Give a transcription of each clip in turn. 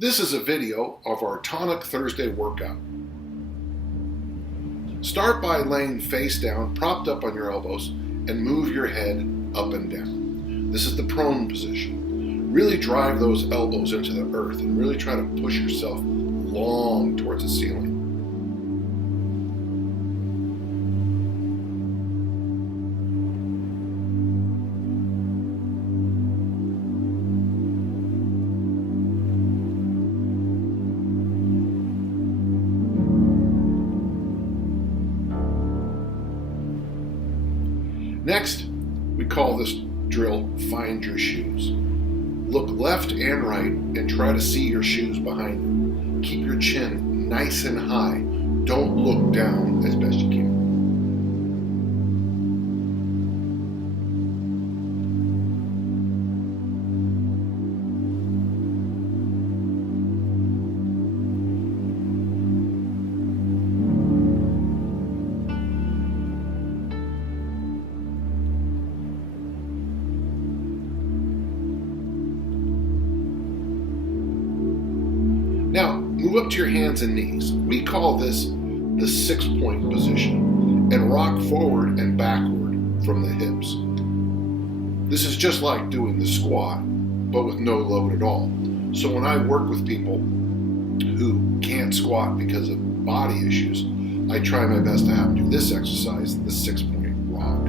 This is a video of our Tonic Thursday workout. Start by laying face down, propped up on your elbows, and move your head up and down. This is the prone position. Really drive those elbows into the earth and really try to push yourself long towards the ceiling. Next, we call this drill Find Your Shoes. Look left and right and try to see your shoes behind you. Keep your chin nice and high. Don't look down as best you can. Now, move up to your hands and knees. We call this the 6-point position, and rock forward and backward from the hips. This is just like doing the squat, but with no load at all. So when I work with people who can't squat because of body issues, I try my best to have them do this exercise, the 6-point rock.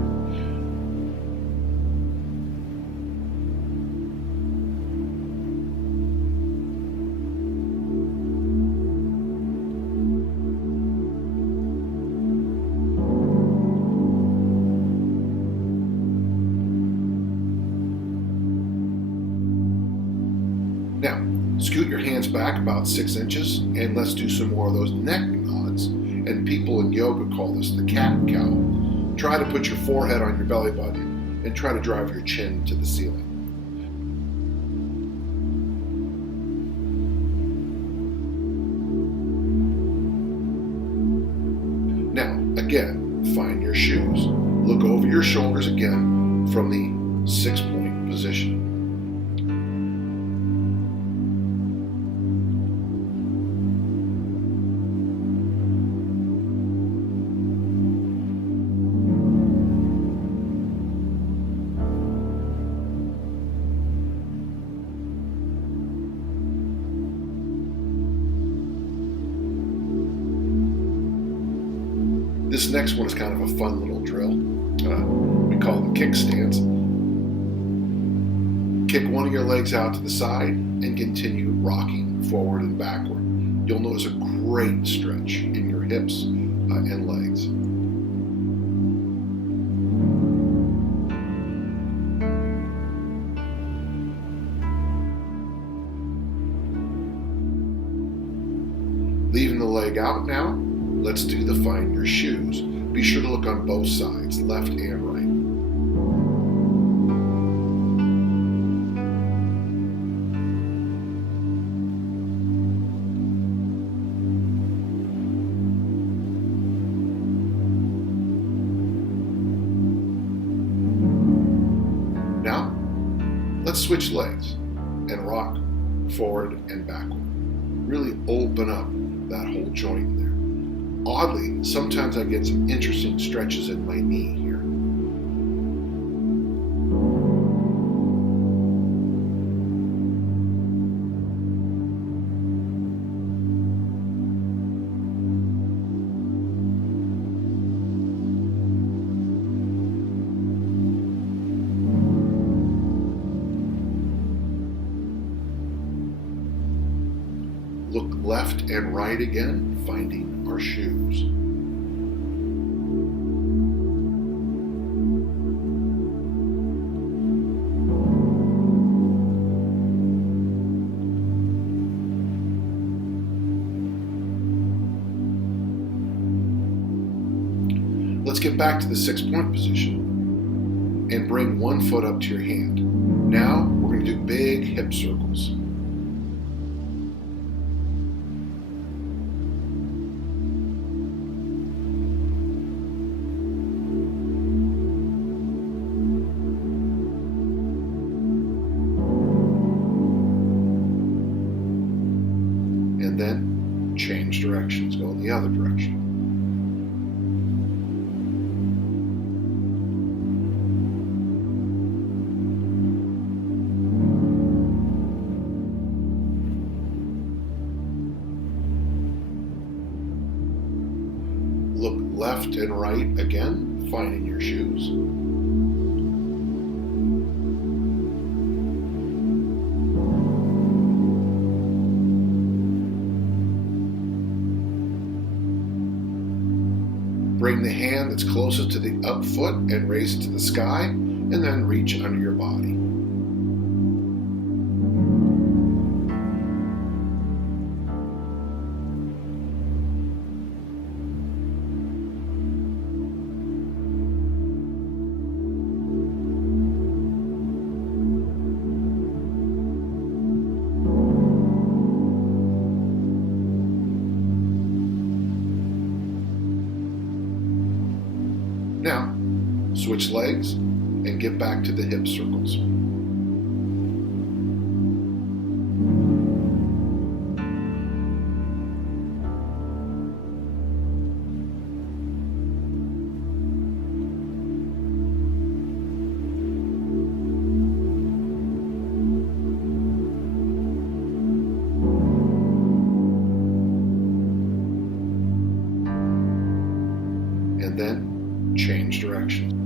Now, scoot your hands back about 6 inches, and let's do some more of those neck nods. And people in yoga call this the cat-cow. Try to put your forehead on your belly button and try to drive your chin to the ceiling. Now, again, find your shoes. Look over your shoulders again from the 6-point position. This next one is kind of a fun little drill. We call them kickstands. Kick one of your legs out to the side and continue rocking forward and backward. You'll notice a great stretch in your hips and legs. Leaving the leg out now. Let's do the Find Your Shoes. Be sure to look on both sides, left and right. Now, let's switch legs and rock forward and backward. Really open up that whole joint there. Oddly, sometimes I get some interesting stretches in my knee here. Look left and right again, finding our shoes. Let's get back to the 6-point position and bring one foot up to your hand. Now we're going to do big hip circles. and then change directions, go in the other direction. Look left and right again, finding your shoes. Bring the hand that's closest to the up foot and raise it to the sky, and then reach under your body. Now, switch legs and get back to the hip circles. And then change direction.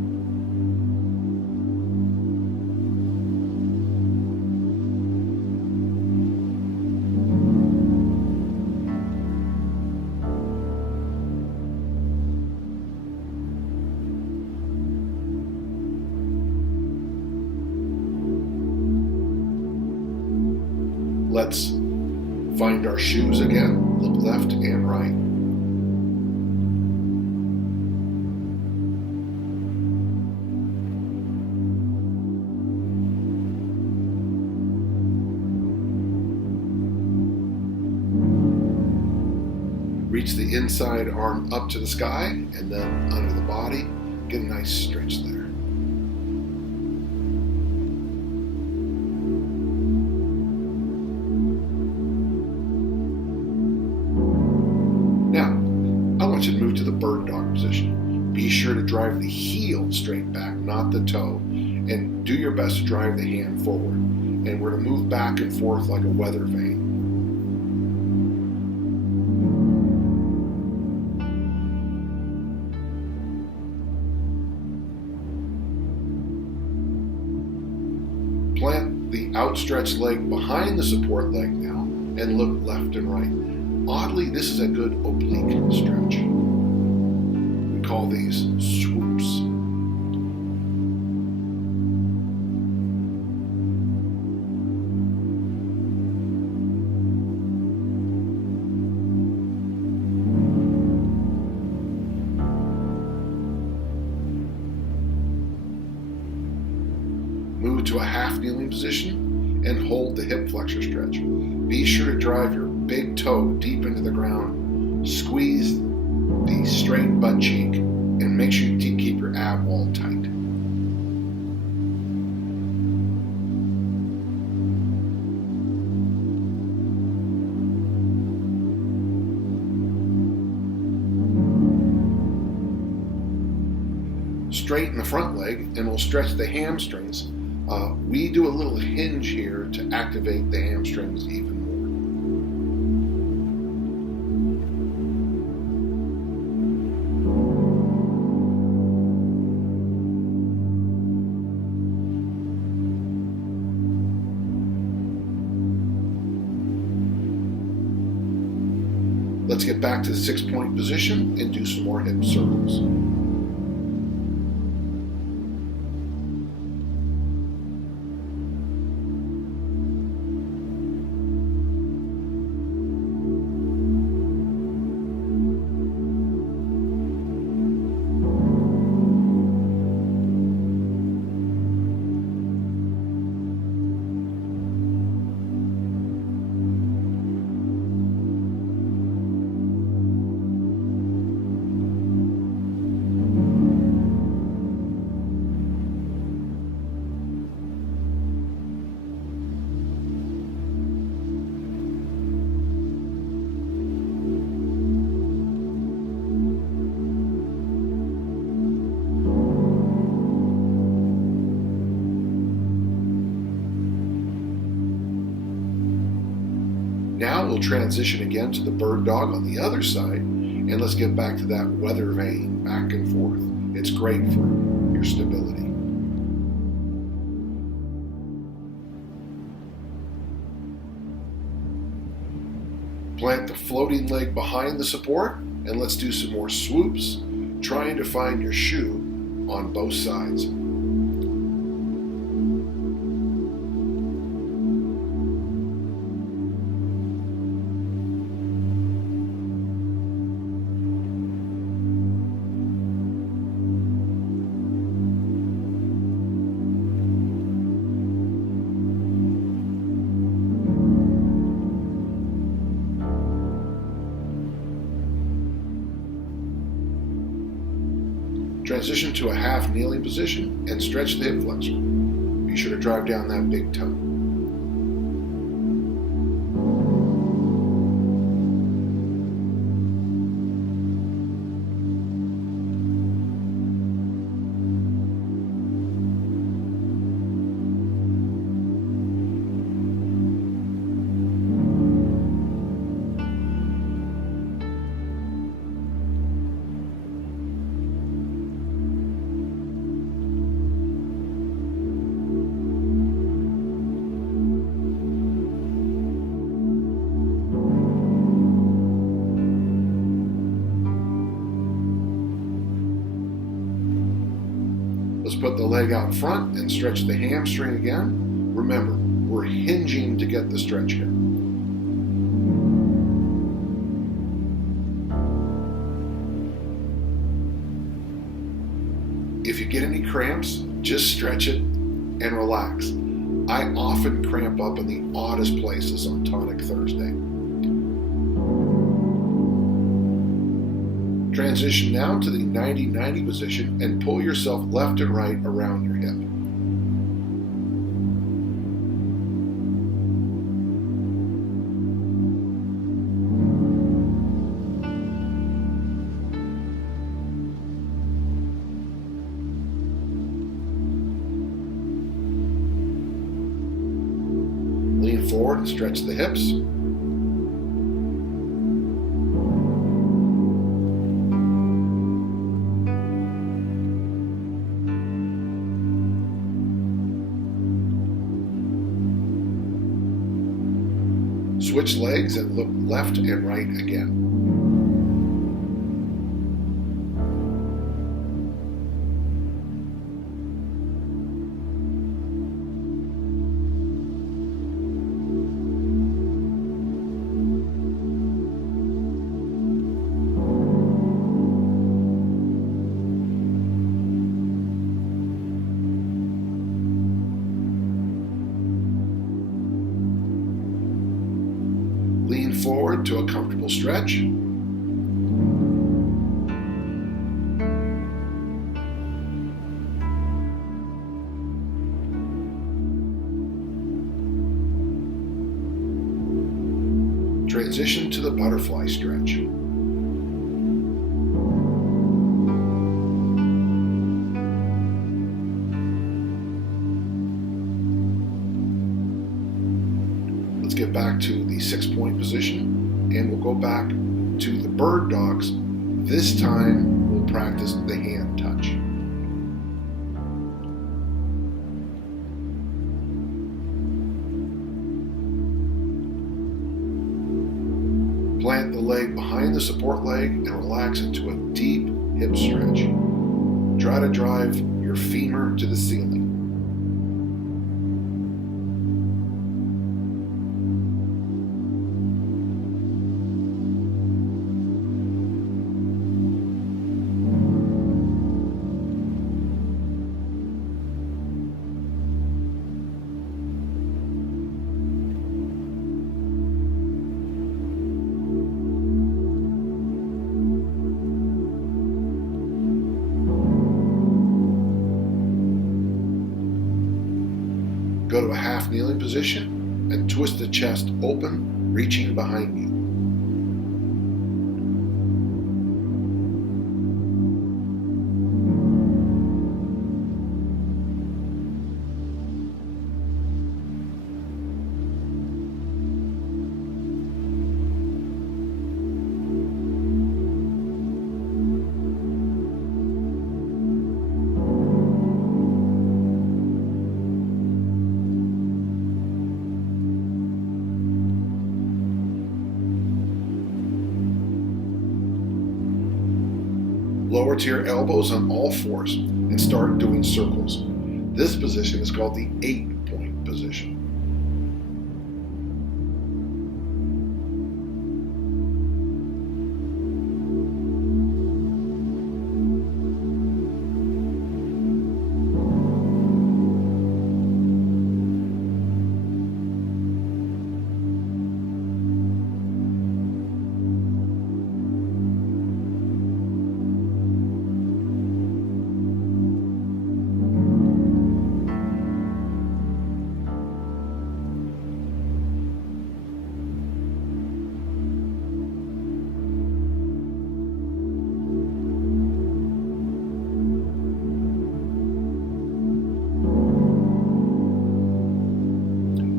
Let's find our shoes again. Look left and right. Reach the inside arm up to the sky and then under the body. Get a nice stretch there. Now, I want you to move to the bird dog position. Be sure to drive the heel straight back, not the toe, and do your best to drive the hand forward. And we're to move back and forth like a weather vane. Plant the outstretched leg behind the support leg now and look left and right. Oddly, this is a good oblique stretch. We call these swoops. Move to a half kneeling position and hold the hip flexor stretch. Be sure to drive your big toe deep into the ground. Squeeze the straight butt cheek and make sure you keep your ab wall tight. Straighten the front leg and we'll stretch the hamstrings. We do a little hinge here to activate the hamstrings even more. Let's get back to the 6-point position and do some more hip circles. Now we'll transition again to the bird dog on the other side, and let's get back to that weather vane, back and forth. It's great for your stability. Plant the floating leg behind the support, and let's do some more swoops, trying to find your shoe on both sides. Transition to a half kneeling position and stretch the hip flexor. Be sure to drive down that big toe. Let's put the leg out front and stretch the hamstring again. Remember, we're hinging to get the stretch here. If you get any cramps, just stretch it and relax. I often cramp up in the oddest places on Tonic Thursday. Transition now to the 90-90 position and pull yourself left and right around your hip. Lean forward and stretch the hips. Switch legs and look left and right again. Lean forward to a comfortable stretch. Transition to the butterfly stretch. Let's get back to the 6-point position, and we'll go back to the bird dogs. This time we'll practice the hand touch. Plant the leg behind the support leg and relax into a deep hip stretch. Try to drive your femur to the ceiling. Go to a half kneeling position and twist the chest open, reaching behind you. Lower to your elbows on all fours and start doing circles. This position is called the 8-point position.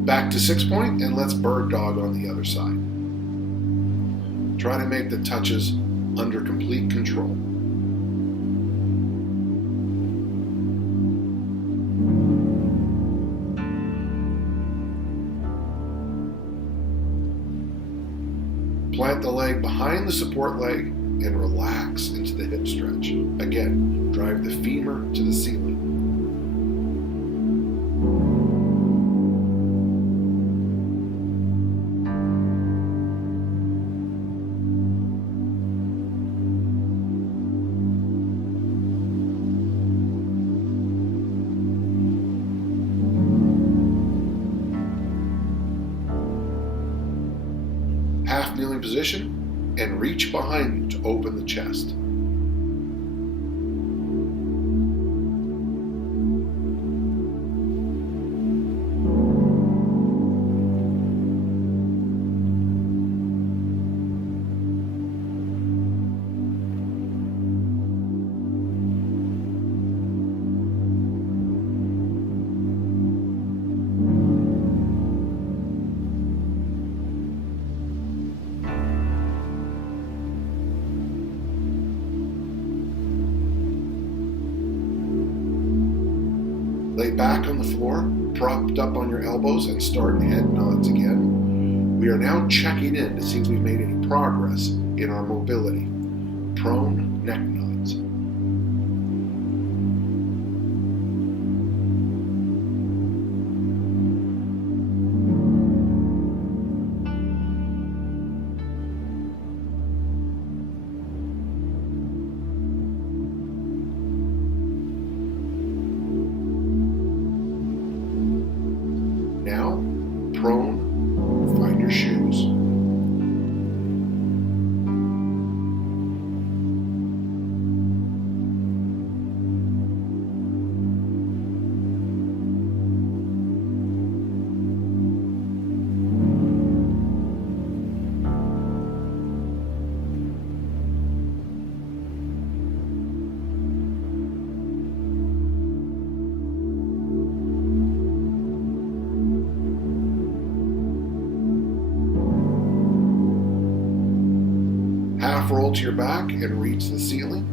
Back to 6-point, and let's bird dog on the other side. Try to make the touches under complete control. Plant the leg behind the support leg and relax into the hip stretch. Again, drive the femur to the ceiling. Half kneeling position and reach behind you to open the chest. Lay back on the floor, propped up on your elbows, and start head nods again. We are now checking in to see if we've made any progress in our mobility. Prone neck nods. Now, prone, find your shoes. Half roll to your back and reach the ceiling.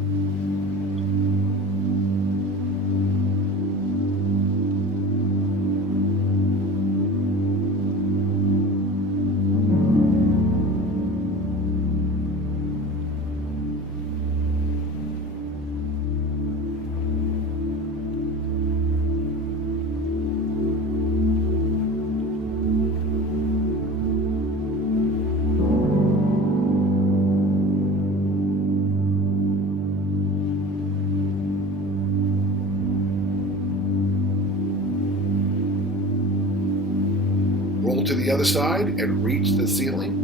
Roll to the other side and reach the ceiling.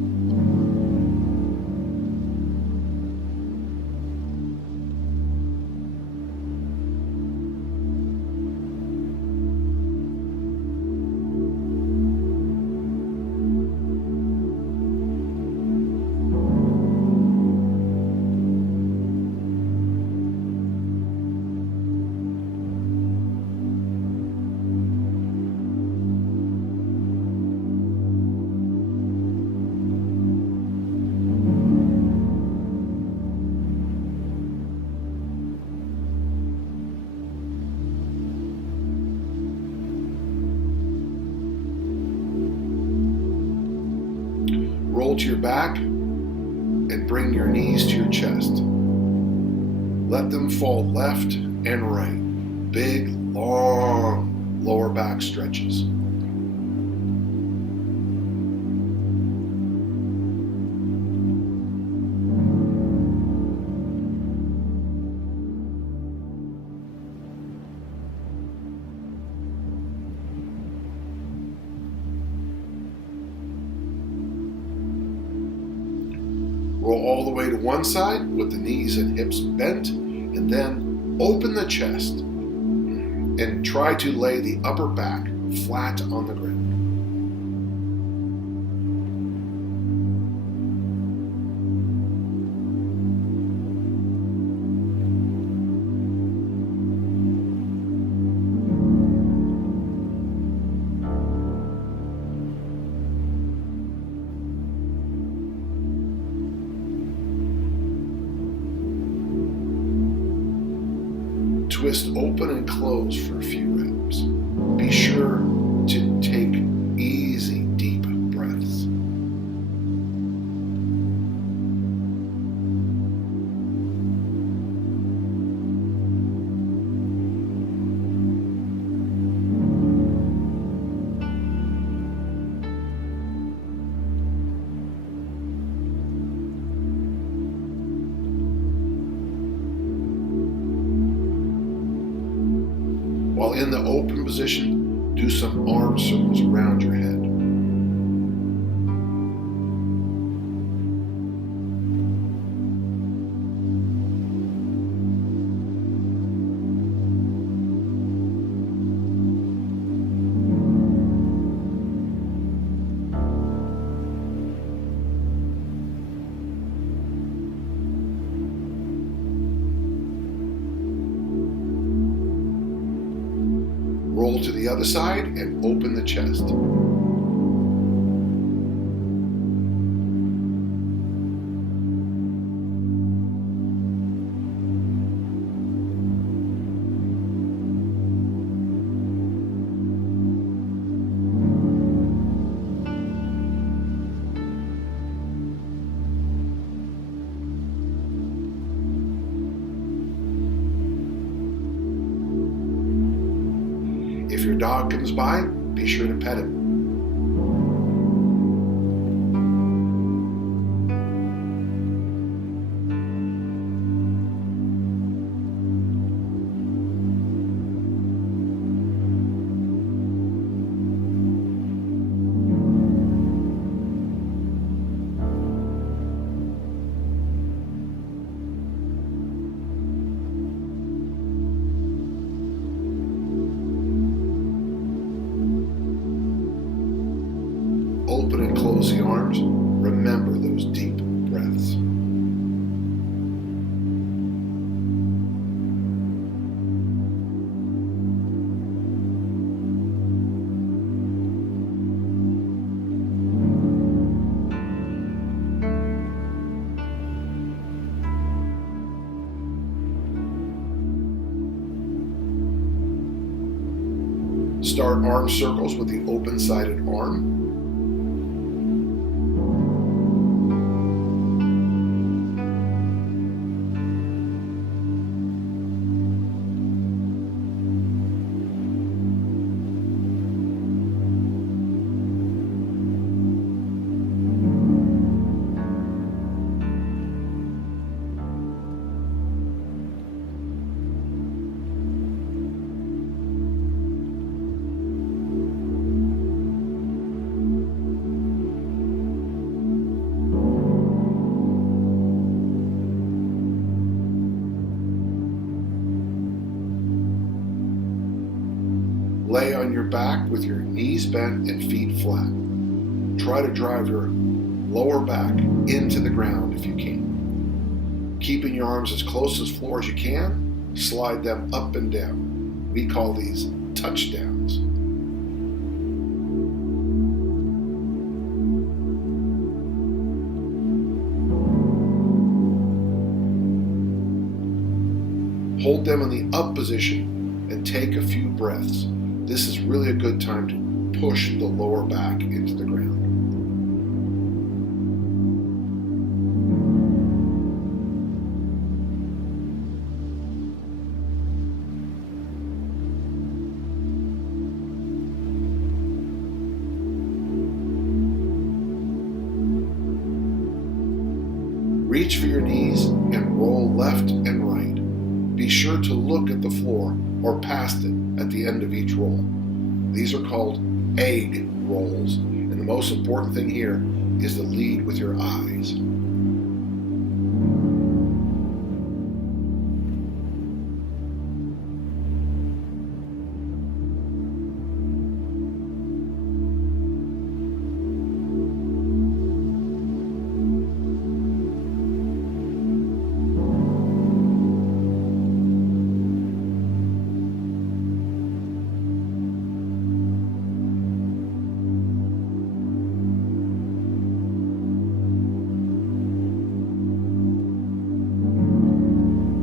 Roll to your back and bring your knees to your chest. Let them fall left and right. Big, long lower back stretches. Roll all the way to one side with the knees and hips bent, and then open the chest and try to lay the upper back flat on the ground. Twist open and close for a few reps. Be sure to take easy, deep breaths. While in the open position, do some arm circles around your head. Roll to the other side and open the chest. If your dog comes by, be sure to pet him. Open and close the arms. Remember those deep breaths. Start arm circles with the open-sided arm. Lay on your back with your knees bent and feet flat. Try to drive your lower back into the ground if you can. Keeping your arms as close as floor as you can, slide them up and down. We call these touchdowns. Hold them in the up position and take a few breaths. This is really a good time to push the lower back into the ground. Reach for your knees and roll left and right. Be sure to look at the floor or past it at the end of each roll. These are called egg rolls, and the most important thing here is to lead with your eyes.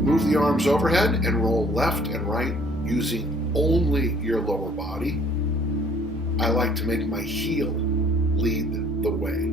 Move the arms overhead and roll left and right using only your lower body. I like to make my heel lead the way.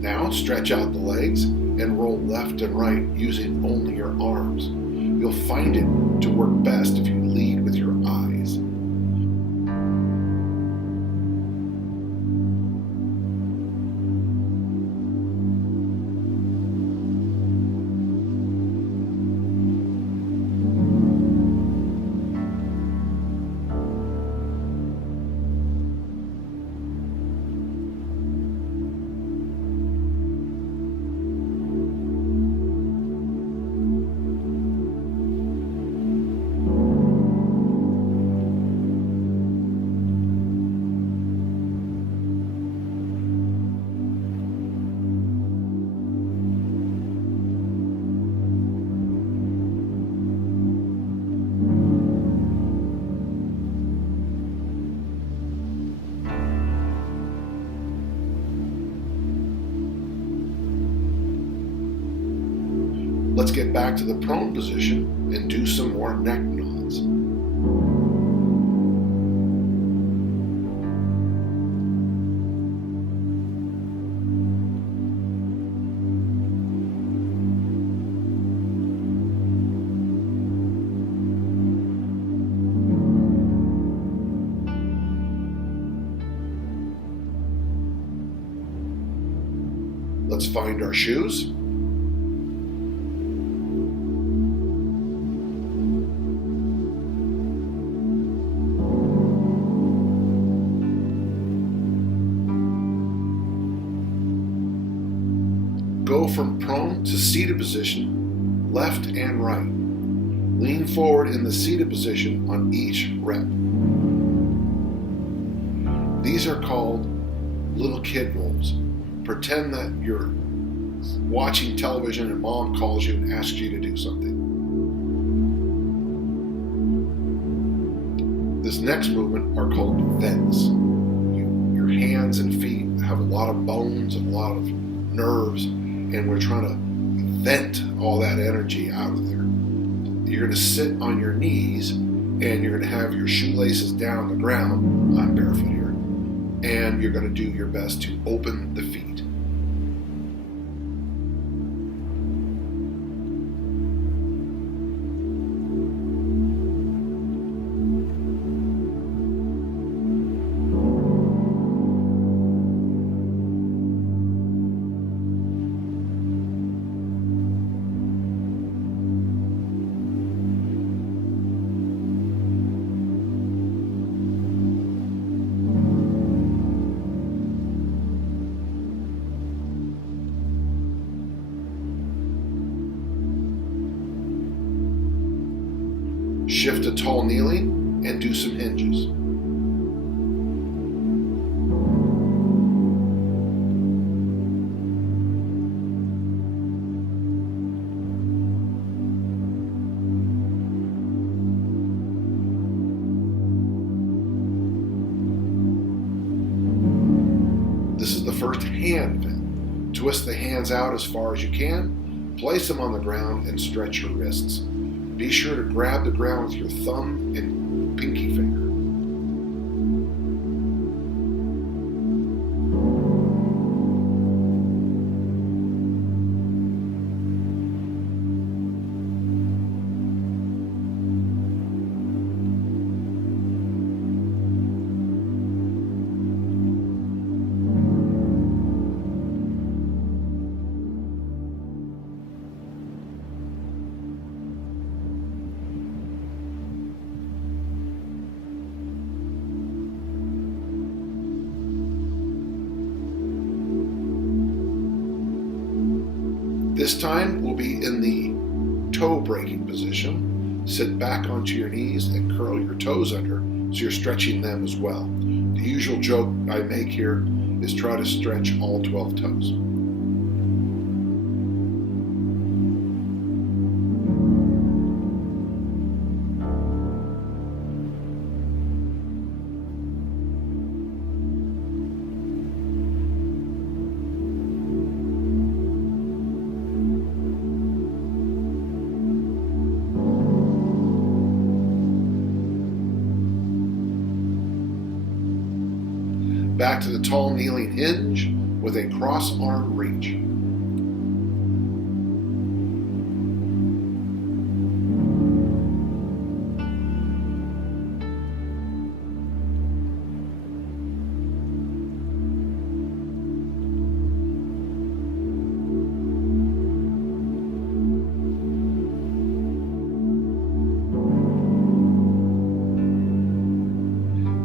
Now stretch out the legs and roll left and right using only your arms. You'll find it to work best if you lead with your eyes. Let's get back to the prone position and do some more neck nods. Let's find our shoes. Go from prone to seated position, left and right. Lean forward in the seated position on each rep. These are called little kid rolls. Pretend that you're watching television and mom calls you and asks you to do something. This next movement are called vents. Your hands and feet have a lot of bones and a lot of nerves, and we're trying to vent all that energy out of there. You're going to sit on your knees and you're going to have your shoelaces down the ground. I'm barefoot here. And you're going to do your best to open the feet. Shift to tall kneeling and do some hinges. This is the first hand vent. Twist the hands out as far as you can. Place them on the ground and stretch your wrists. Be sure to grab the ground with your thumb and pinky finger. This time we'll be in the toe breaking position. Sit back onto your knees and curl your toes under so you're stretching them as well. The usual joke I make here is try to stretch all 12 toes. Back to the tall kneeling hinge with a cross arm reach.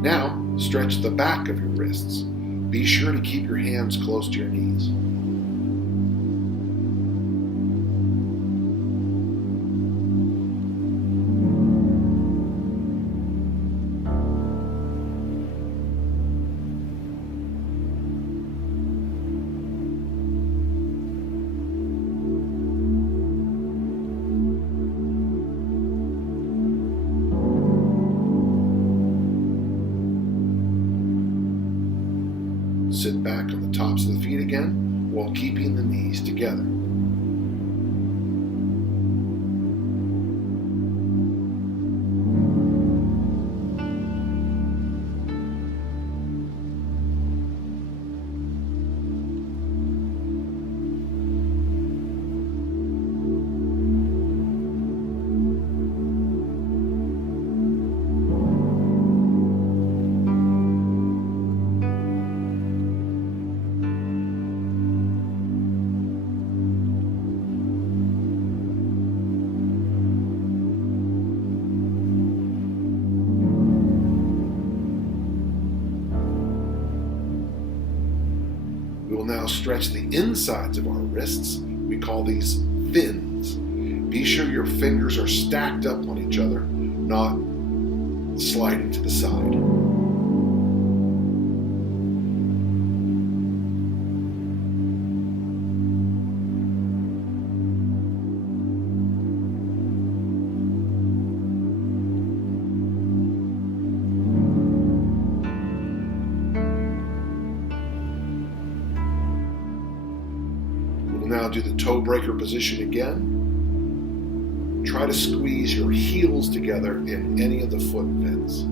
Now, stretch the back of your wrists. Be sure to keep your hands close to your knees. Sit back on the tops of the feet again while keeping the knees together. We will now stretch the insides of our wrists. We call these fins. Be sure your fingers are stacked up on each other, not sliding to the side. Now do the toe breaker position again. Try to squeeze your heels together in any of the foot fins.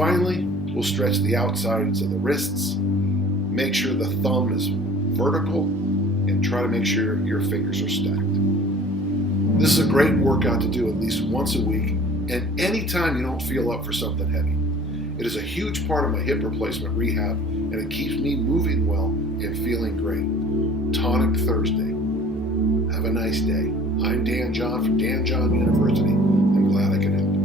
Finally, we'll stretch the outsides of the wrists. Make sure the thumb is vertical and try to make sure your fingers are stacked. This is a great workout to do at least once a week and anytime you don't feel up for something heavy. It is a huge part of my hip replacement rehab and it keeps me moving well and feeling great. Tonic Thursday. Have a nice day. I'm Dan John from Dan John University. I'm glad I could help.